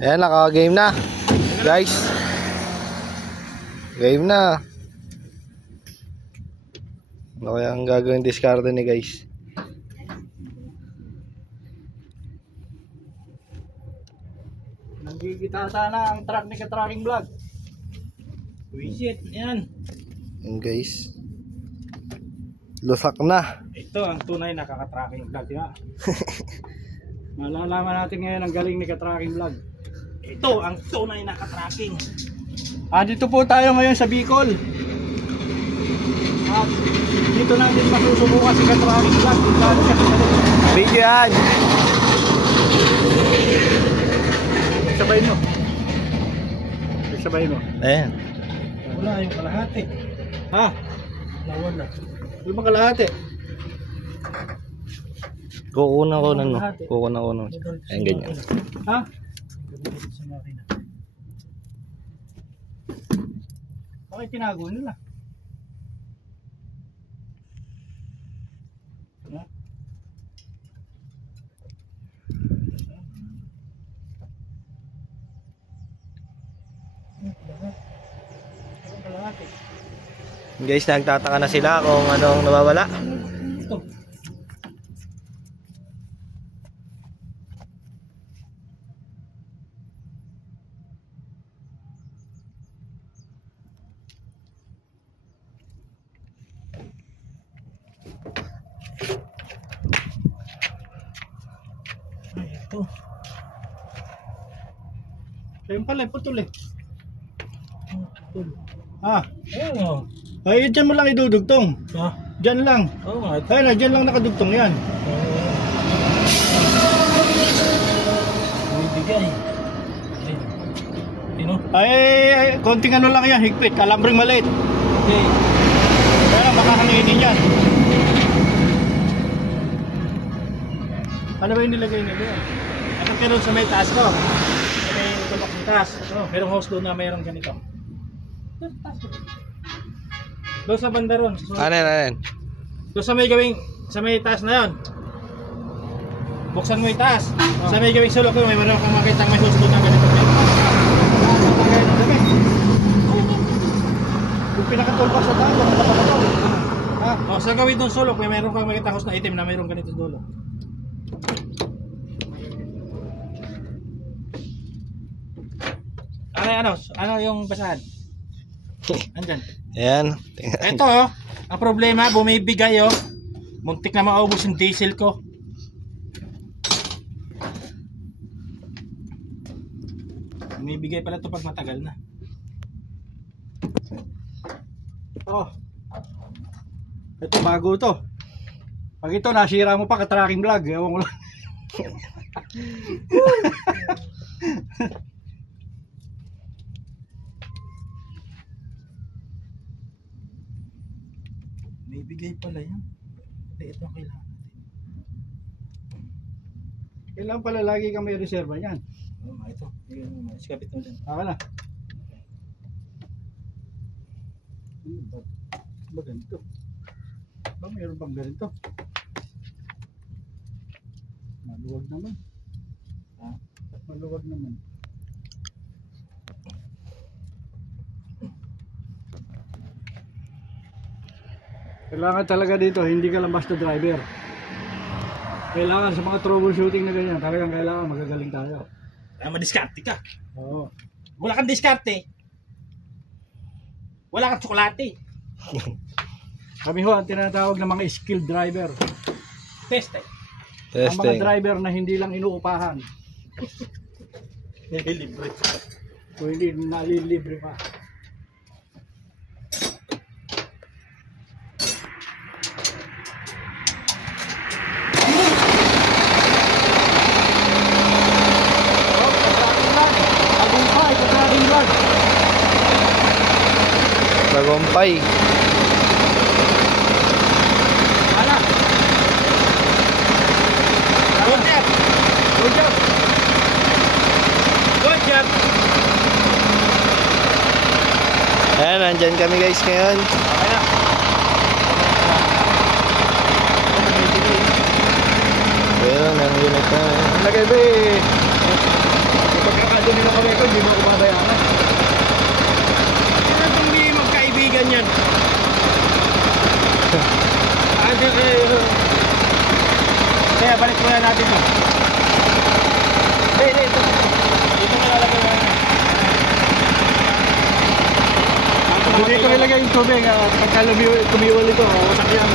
Ayan, naka-game na. Guys. Game na. Ano kaya ang gagawin discard ni guys? Nagkikita sana ang truck ni Ka-Tracking Vlog. Wisit, yan. Ayan guys. Lusak na. Ito ang tunay na Ka-Tracking Vlog. Ya. Malalaman natin ngayon ang galing ni Ka-Tracking Vlog. Ito ang tunay na Ka-Tracking. Dito po tayo ngayon sa Bicol. At dito natin masusubukan si Ka-Tracking Vlog. Video yan. Sabay mo. Sabay mo. Ayan. Wala yung kalahati. Ha? Nawala. Yung mga kalahati. Kukunan ko nun. Kukunan ko nun. Ayan ganyan. Ha? Bakit tinago nila? Ha? Guys, nagtataka na sila kung anong nawawala. Ito. Ito. Ayun pala, putol eh. Putol. Oo. Ay, dyan mo lang idudugtong. Dyan lang. Oo nga. Ay na, dyan lang nakadugtong yan. Bibigay. Sino? Ay, konting ano lang yan, higpit. Kalambring maliit. Okay. Kaya lang, makakanginin yan. Ano ba yung nilagay nila yan? At pero sa may taas ko. May tulak ng taas. Merong hose doon na mayroong ganito. Doon sa banda ron. Ano yan? Doon sa may gawing, sa may taas na yun. Buksan mo yung taas. Sa may gawing sulok ko, may meron kang makita may hose doon na ganito. Kung pinakatulpak sa taas, baka napakatol. Sa gawin doon sulok, may meron kang makita hose na itim na mayroong ganito dulo. Ano yung basahan? Andyan. Ayan. Ito ang problema, bumibigay muntik na maubos yung diesel ko. Bumibigay pala ito pag matagal na. Ito bago to. Pag ito nasira mo pa Ka-Tracking Vlog, ewan ko lang. May bigay pala yan. Ito ang kailangan natin. Kailangan pala lagi kang may reserva yan. Ito. Iskapit mo dyan. Aka na. Ba ganito? Ba mayroon bang ganito? Maluwag naman. Maluwag naman. Kailangan talaga dito, hindi ka lang basta driver. Kailangan sa mga troubleshooting na ganyan, talagang kailangan magagaling tayo. Kaya madiskarte ka. Oo. Wala kang diskarte. Wala kang tsokolate. Kami ho, ang tinatawag ng mga skilled driver. Testing. Ang mga driver na hindi lang inuupahan. Libre. Kung hindi nalilibre pa. Tagumpay. Mana? Good job. Good job. Good job. Ayan, nandyan kami guys ngayon. Okay na. Ayan, ang unit na. Lagay ba eh. Pagkakadumi babawi ko, hindi mo ako babayaran. Sino itong di magkaibigan yan? Kaya balik mo yan natin to. Hindi, ito. Dito na lalagay na. Hindi ko nilagay yung tubig. Pagka tumiwal ito, wasak yan.